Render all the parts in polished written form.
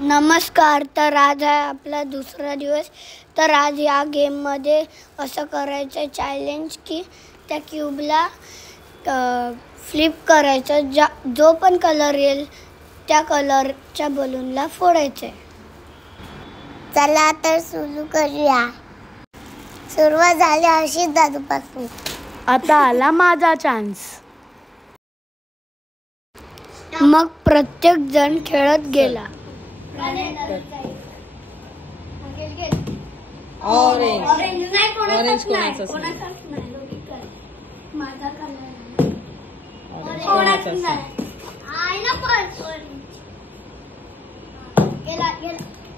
नमस्कार. तर आज आहे आपला दुसरा दिवस. तर आज या गेममध्ये असं करायचं चॅलेंज की त्या क्यूबला फ्लिप करायचं. जो पण कलर येईल त्या कलरच्या बलूनला फोडायचं. चला तर सुरू करूया. सुरुवात झाली अशी दादूपासून. आता आला माझा चान्स. मग प्रत्येक जण खेळत गेला. ऑरेंज ऑरेंज कोणाचाच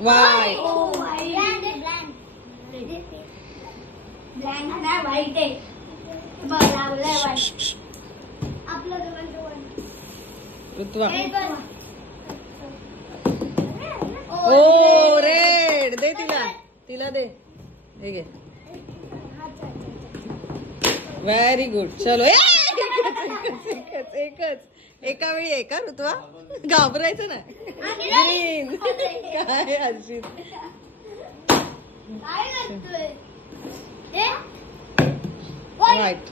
व्हाईट ऋतुवा ओ रेड दे तिला दे हे घे व्हेरी गुड चलो एकच एका वेळी एका ऋतुवा घाबरायचं ना ग्रीन काय हर्षित व्हाईट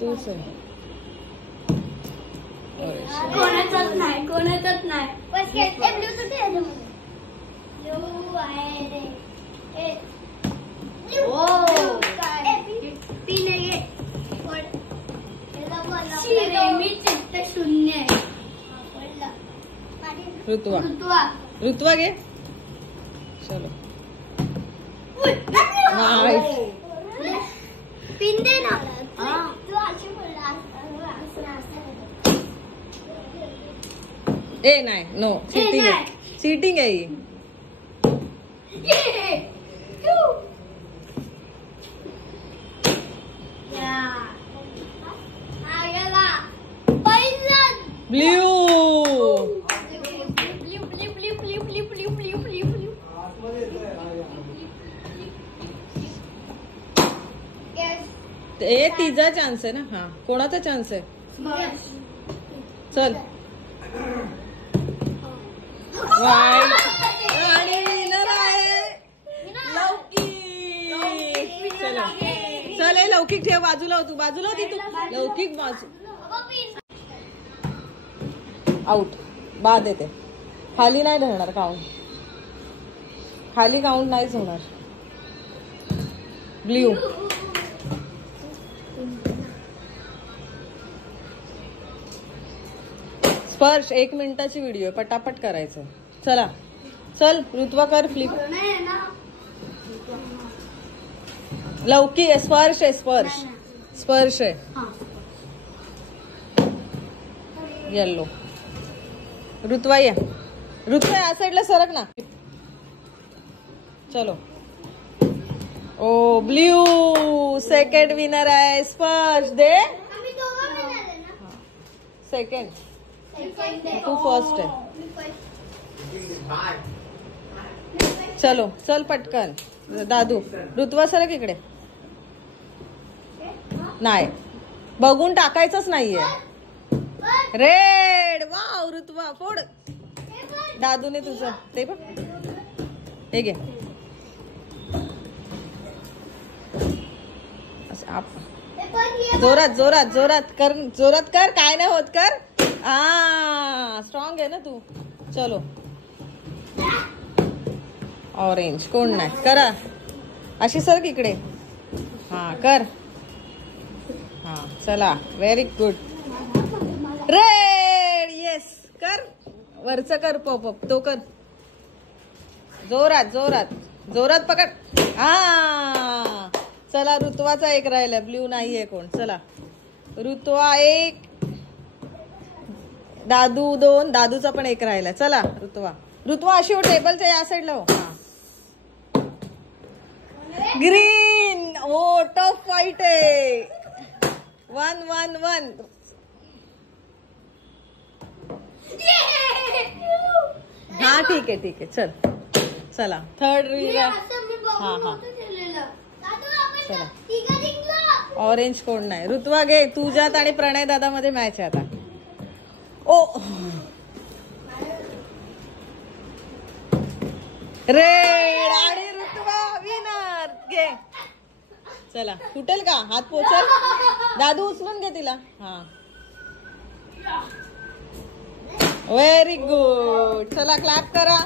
तूच आहे कोणाचाच नाही ऋतुवा घे चलो पिन दे ना. ए नाही नो सीटिंग आहे ही. ब्ल्यू ए तिचा चान्स आहे ना. हा कोणाचा चान्स आहे चल व्हाईट आणि विनर आहे लौकिक. चला चल हे लौकिक ठेव बाजूला होती तू लौकिक बाजू आउट बाद येते. खाली नाही धरणार काउंट खाली काउंट नाहीच होणार. ब्ल्यू स्पर्श 1 मिनिटाची व्हिडिओ पटापट करायचं. चला चल ऋतुवा कर फ्लिप. लौकिक स्पर्श आहे स्पर्श आहे येल्लो. ऋतुवा या या साईडला सरक ना. चलो ओ ब्ल्यू सेकंड विनर आहे. स्पर्श दे सेकंड तू फर्स्ट आहे. चलो चल पटकन दादू. ऋतुवा सरक इकडे. नाही बघून टाकायचंच नाहीये. रेड वाव ऋतुवा फोड. दादूने तुझं ते बघ हे घे. जोरात जोरात जोरात कर काय नाही होत कर. स्ट्रॉंग आहे ना तू. चलो ऑरेंज कोण नाही करा अशी सरक इकडे. हा कर. हा चला व्हेरी गुड. रेड येस कर वरचं कर पॉपअप तो कर. जोरात पकड. चला ऋतुवाचा एक राहिला. ब्ल्यू नाहीये कोण. चला ऋतुवा 1 दादू 2 दादूचा पण 1 राहिला. चला ऋतुवा अशी हो टेबलच्या या साईडला हो. ग्रीन हो टफ फाईट आहे. 1-1-1 हा ठीक आहे चल चला थर्ड रिव्ह्यू. हा चला ऑरेंज कोण नाही. ऋतुवा घे, तुझ्यात आणि प्रणय दादा मध्ये मॅच आहे आता. ओ रेड आणि ऋतुवा विनर. घे चला. फुटेल का? हात पोचेल. दादू उचलून घे तिला. हा व्हेरी गुड. चला क्लॅप करा.